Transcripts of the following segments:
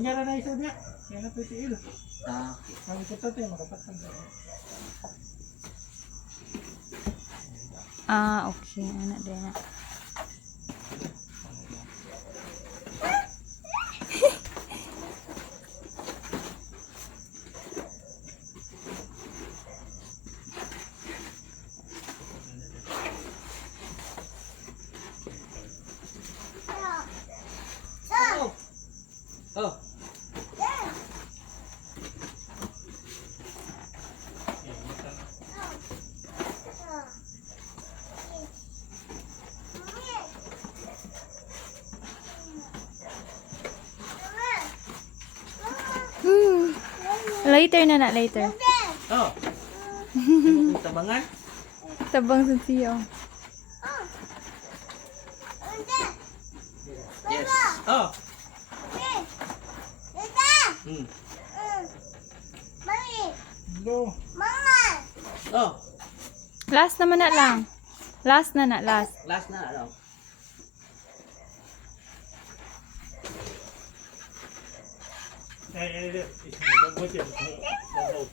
Nangyara na isa niya. Yan na titiil. Taki. Ang ito tayo, makapatang. Ah, okay. Anak din na. Oh. Later na later. Oh. Ano kung tabangan? Tabang sa siyo. Yes. Oh. Hmm. Do. Oh. Last naman na lang. Last na na, last. Last na ano? Ay. Bagot yan. Bagot.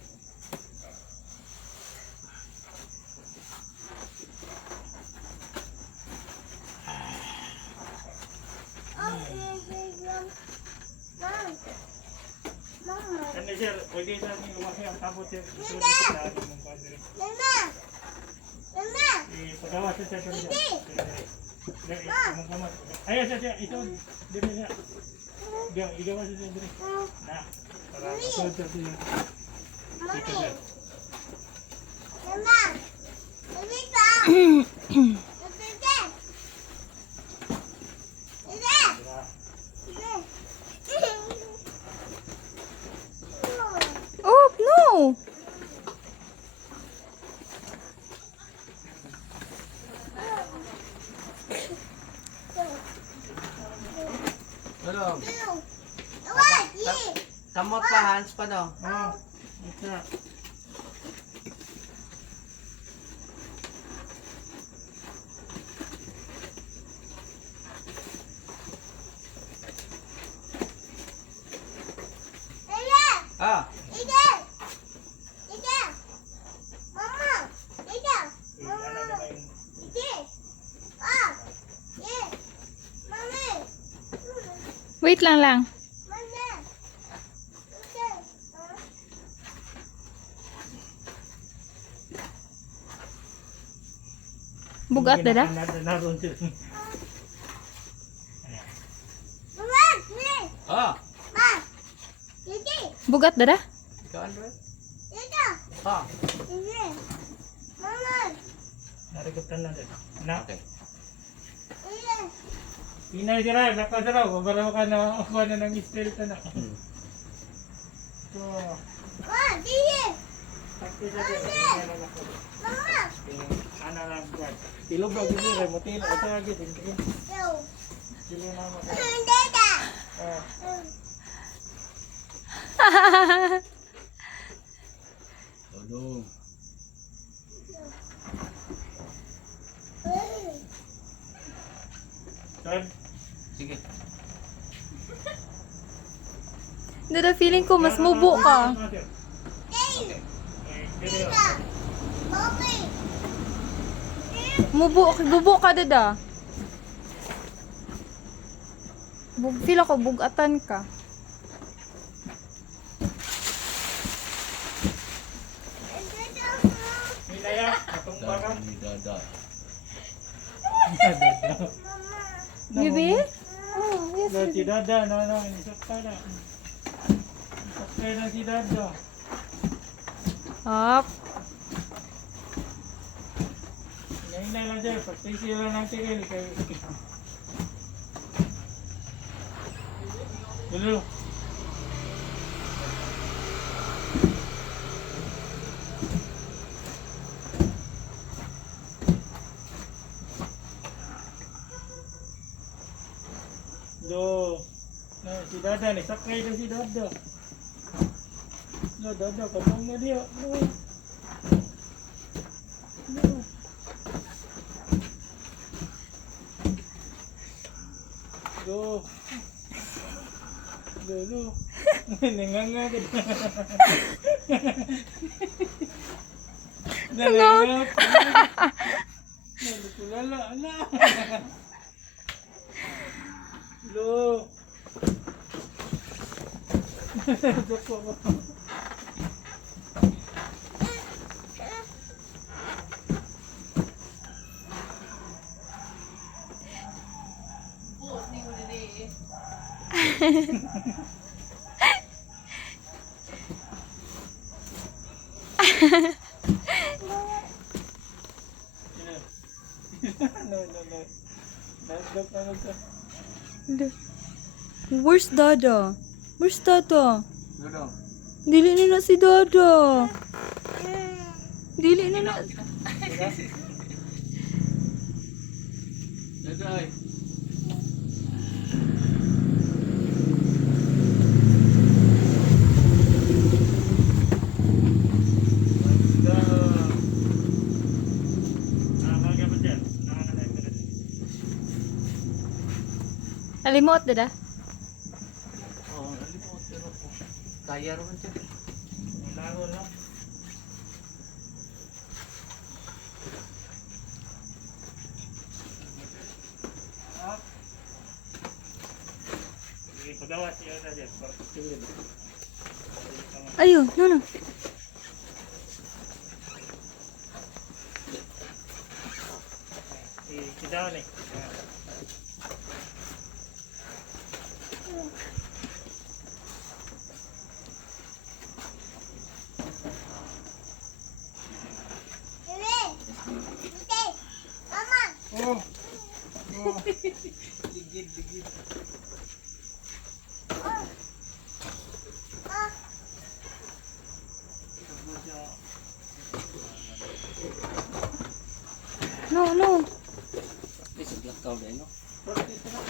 Ano sir, pwede sa ating umaki ang tapos sir. Ito na sa ating mong padre. Pagawa siya siya siya. Ayan siya, ito. Dito niya. Igawa siya siya dito. Na. Para masunod siya siya. Dito siya. Oh, no! Ano? Kamot pa, hands pa daw. Oh, ito. Ah. Wait lang. Bugat dada? Naroon sila. Oh. Bugat dada? Ikaw, Android? Oh. Narigutan na din. Na. Okay. Pinay sila, nakasaraw. Babaraw ka na ako na ng style ka na. Hmm. So, sakti sa din. Ano lang buwan. Tilog ba gini, remotil. Ito lagi din. Sila na mo. Tolong. Son, Sige. Dada, feeling ko mas mubo ka. Okay. Bubo ka dada. Feel ako bugatan ka. Minaya, atong barang. Dada. Bibi? Oh, yes. No, si Dada, no, isakta na. Isakta na si Dada. Up. Ngayon na lang dyan, pagtisi lang ng tigil. Dulu. Do. Nah, si Dada ni sakay na si Dada. No, Dada, kabang na dia. No. No. Do. Lolo. Nangangagad. Nangangagad. Lolo, ala. Lo. Doko ko. No. Nagdok na ka. Where's Dada? Where's Dada? Dodong. Dili na si Dada. Dili na. Daday. Alimot, Dada. Oh, nalimot pero po. Kaya ron siya. Lago no. Sige, pagawa siya na dyan. Ayo, no. Kita nih. Oh. Digid. No. Isip lang kau deh, no? Kita no.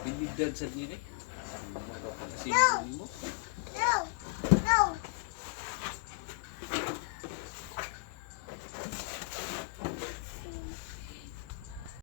Pinidad sa diri. Kasi mo.